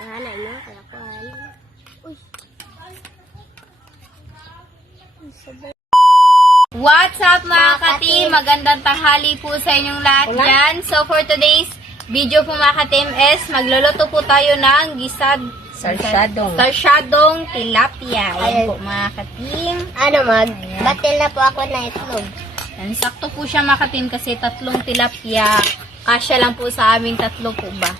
Pangalan, no? Kaya ko Uy. Sabay. What's up mga ka-team? Magandang tanghali po sa inyong lahat yan. So for today's video po mga ka-team is magluluto po tayo ng sarsyadong tilapia. Ayan po mga ka-team. Batil na po ako na itlog. Ayan, sakto po siya mga ka-team kasi 3 tilapia. Kasya lang po sa aming 3 po ba.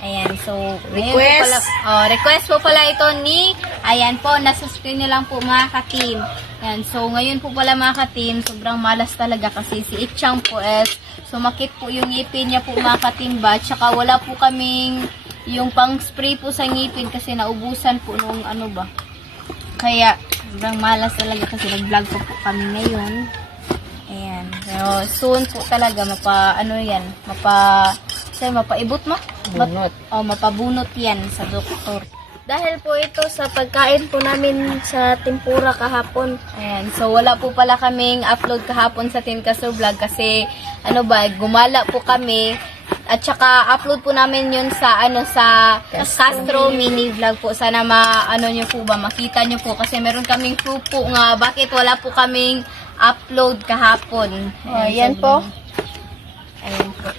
Ayan, so request po pala ito ni, ayan po, nasa screen nyo lang po mga ka-team. Ayan, so ngayon po pala mga ka-team, sobrang malas talaga kasi si Itchang po is sumakit po yung ngipin niya po mga ka-team ba, tsaka wala po kaming yung pang spray po sa ngipin kasi naubusan po nung ano ba. Kaya sobrang malas talaga kasi nag-vlog po kami ngayon. Ayan, so soon po talaga mapaibot mo? Bunot. Mapabunot yan sa doktor. Dahil po ito sa pagkain po namin sa tempura kahapon. Ayan, so wala po pala kaming upload kahapon sa Tinkaso Vlog kasi gumala po kami at saka upload po namin yun sa Castro mini vlog po. Sana makita nyo po kasi meron kaming proof po nga bakit wala po kaming upload kahapon. Ayan po. Ayan po.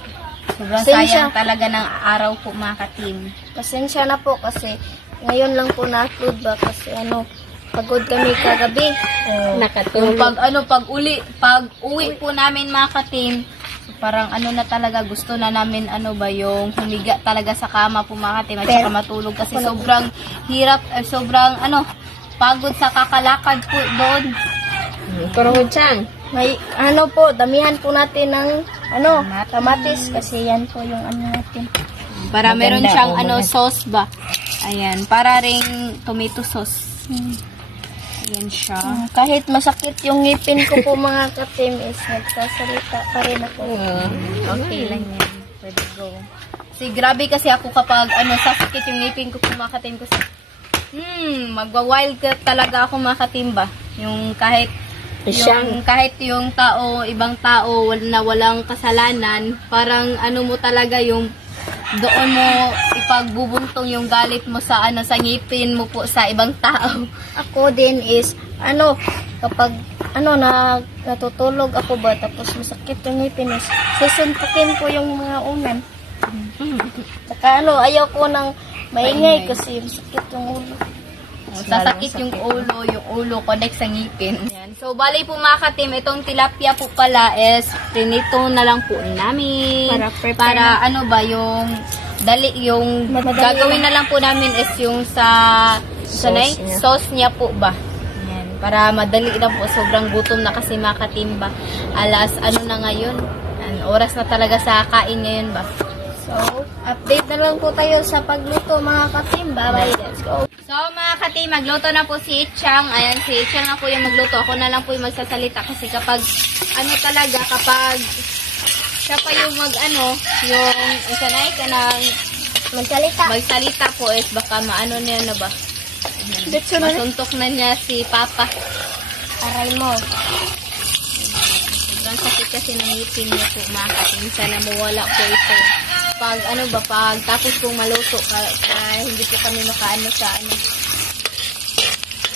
Sobrang sayang talaga ng araw po mga ka-team. Pasensya na po kasi ngayon lang po na-upload ba kasi pagod kami kagabi. Yung pag uwi po namin mga ka-team, so parang na talaga gusto na namin yung humiga talaga sa kama po mga ka-team at saka matulog kasi sobrang hirap, sobrang pagod sa kakalakad po doon. Karungod siyang. May damihan po natin ng kamatis kasi yan po yung natin. Para meron siyang sauce ba. Ayan, para ring tomato sauce. Ayan siya. Kahit masakit yung ngipin ko po mga ka-team is nagsasalita pa rin ako. Okay lang yan. Pwede go. Kasi grabe kasi ako kapag sasakit yung ngipin ko po mga ka-team kasi magwa-wild talaga ako mga ka-team ba. Yung kahit yung ibang tao na walang kasalanan, parang mo talaga yung doon mo ipagbubuntong yung galit mo sa ngipin mo po sa ibang tao. Ako din is kapag natutulog ako ba tapos masakit yung ngipin is susuntukin ko yung mga unan. Saka ayaw ko ng maingay kasi masakit yung ulo. Sasakit yung ulo connect sa ngipin. Yan. So, bali po mga ka-team, itong tilapia po pala is prinito na lang po namin. Para yung gagawin na lang po namin is yung sa sauce niya po ba. Yan. Para madali na po. Sobrang gutom na kasi mga ka-team ba. Alas na ngayon. Oras na talaga sa kain ngayon ba. So, update na lang po tayo sa pagluto mga ka-team. Bye-bye. Let's go. So, mga ka-team, magluto na po si Itchang. Ayan, si Itchang na po yung magluto. Ako na lang po yung magsasalita kasi kapag, kapag siya pa yung magsalita po is baka niya na ba? Masuntok na niya si Papa. Aray mo. Sobrang sakit kasi ng ngipin niya po, mga ka-team. Sana mawala po ito. Pag tapos kung maluto hindi po kami sa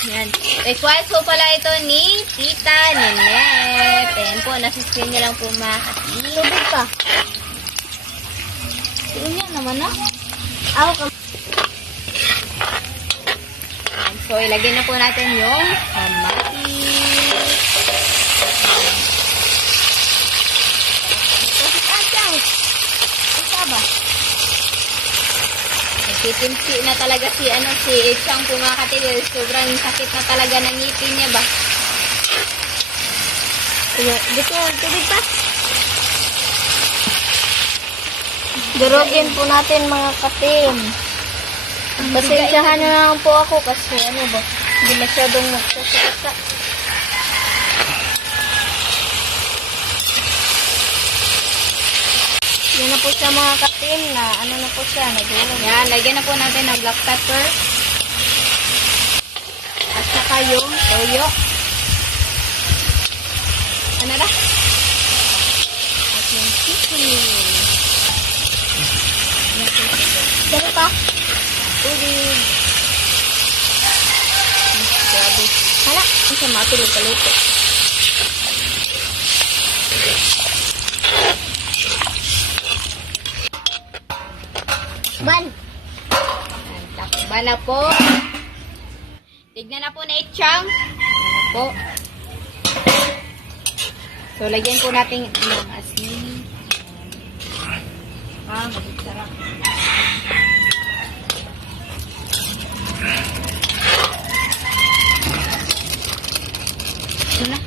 Yan. Request po pala ito ni Tita Ninette. Ayan po, nasa-screen niya lang po mga ka-team. Lubog ka. Yun yan naman So, ilagay na po natin yung kamatis. Nagtitimsi na talaga si Itchang po mga ka-team. Sobrang sakit na talaga ng ngipin niya ba. Dito, tubig pa. Durugin po natin mga ka-team. Pasensyahan na lang po ako kasi hindi masyadong nagsasalita. Yan na po siya mga ka-team na na po siya, nagulong. Yan, lagyan na po natin ng black pepper. At saka yung toyo. At yung seasoning. Pero pa? tubig. Grabe. Hala, ang sama tulog kaluto. Ban. Takba na po. Tignan na po na itchang. Ano po. So, lagyan po natin ng asin. Sarap. Ito na.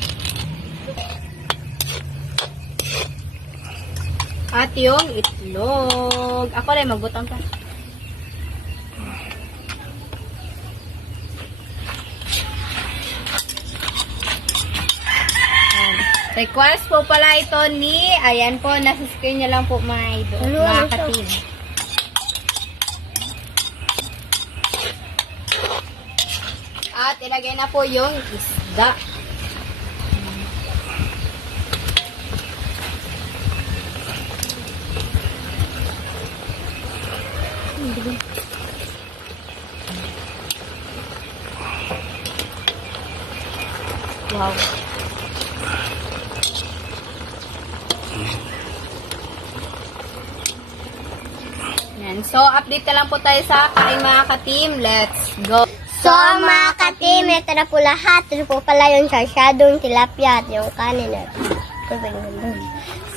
At yung itlog. Ako rin, magbutang pa. Request po pala ito ni, ayan po, nasa screen nyo lang po mga idol, mga katin. At ilagay na po yung isda. Wow. Yan. So, update na lang po tayo sa aking mga ka-team. Let's go! So, mga ka-team, ito na po lahat. Ito po pala yung sarsyadong tilapia at yung kanin at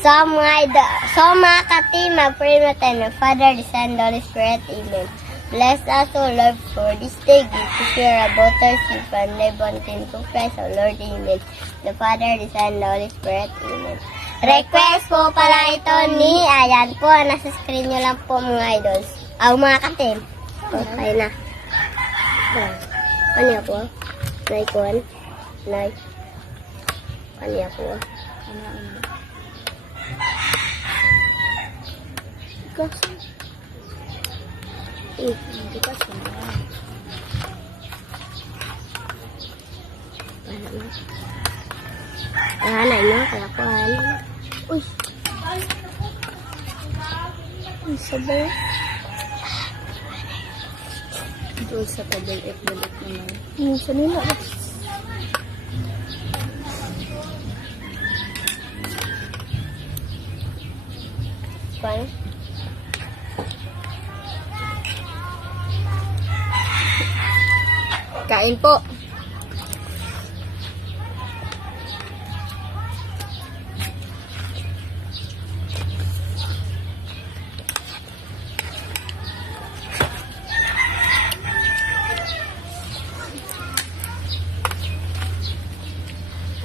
So, mga ka-team, mag-pray na tayo ng Father, the Son, the Holy Spirit. Amen. Bless us, O Lord, for this day. Give to share about us, if and live until to Christ, O Lord. Amen. The Father, the Son, the Holy Spirit. Amen. Request po pala ito ni, ayan po, nasa screen nyo lang po mga idols. Mga ka-team. Okay na. Ano po? Naikon? Ano po? Hanay na, kaya ko hanay. Uy! Ang sabay. Doon sa pabalit-balit naman. Minsan nila. Fine. Kain po.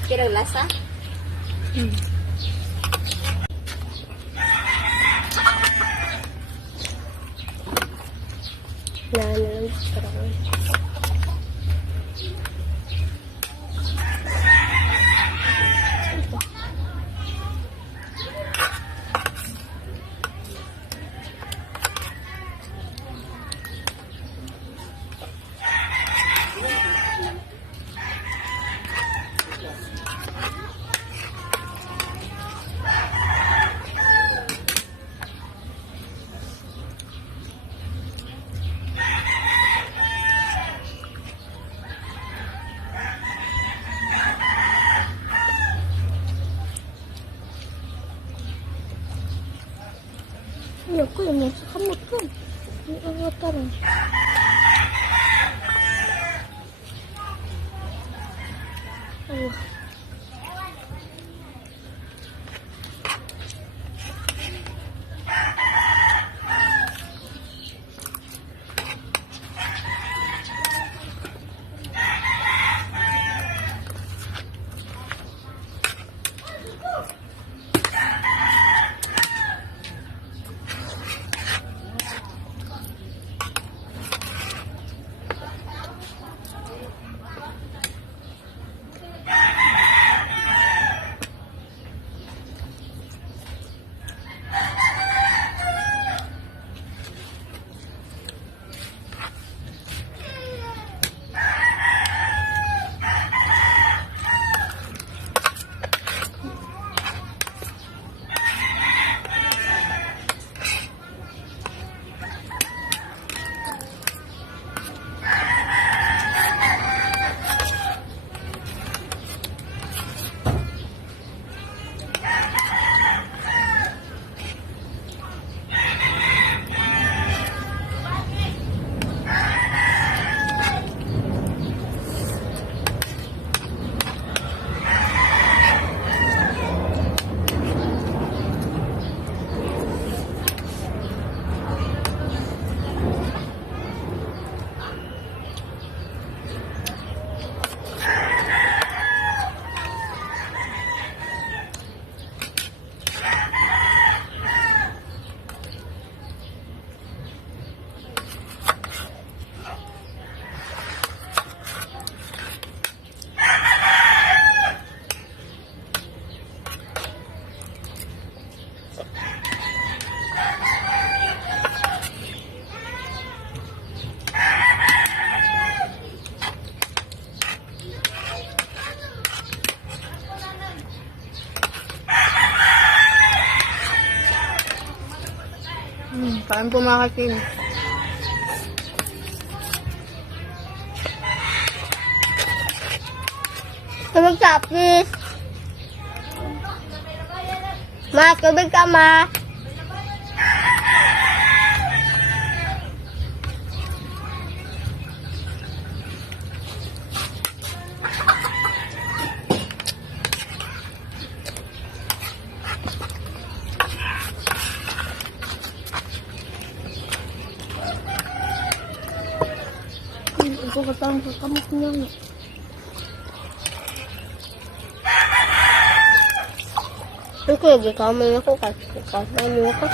Kira lasa? Ako yung nasa kamot ko. May angataran. Yan po mga katim. Tubig ka, please. Ma, tubig ka, ma. Ako katang sa kamot niya. Ako lagi kamay ako kasi kasama ako.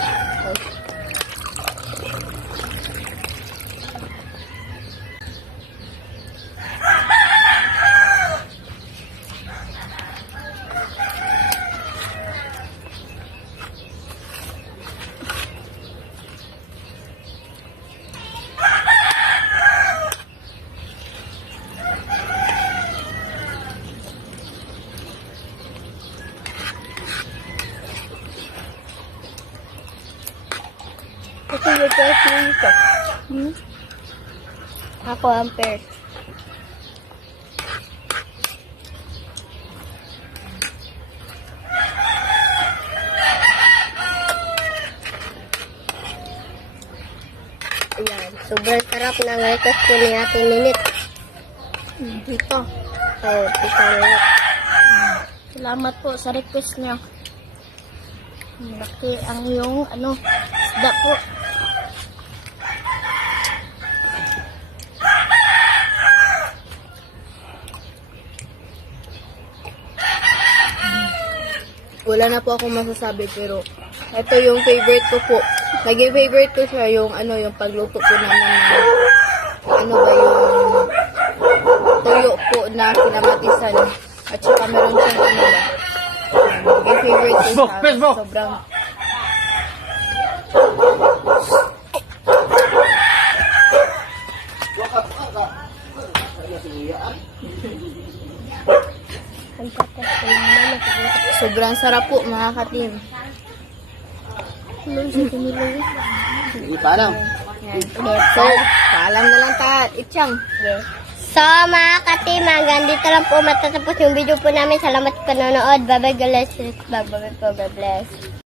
Ako yung first nito. Ako ang first. Ayan. Sobrang sarap ng request ko ni Ate Ninit. Dito. Oh, Tita Ninit. Salamat po sa request niyo. Malaki ang yung isda po. Wala na po akong masasabi pero ito yung favorite ko po. Naging favorite ko siya yung yung pagluto po namin ng yung tuyo po na kinamatisan. At saka meron siyang naging favorite ko siya. Sobrang sobrang sarap po mga katim. Paalam. So, paalam na lang ta. Itchang. Yes. So, mga katim, hanggang dito lang po matatapos yung video po namin. Salamat sa panonood. Bye-bye, guys. Bye-bye po. God bless.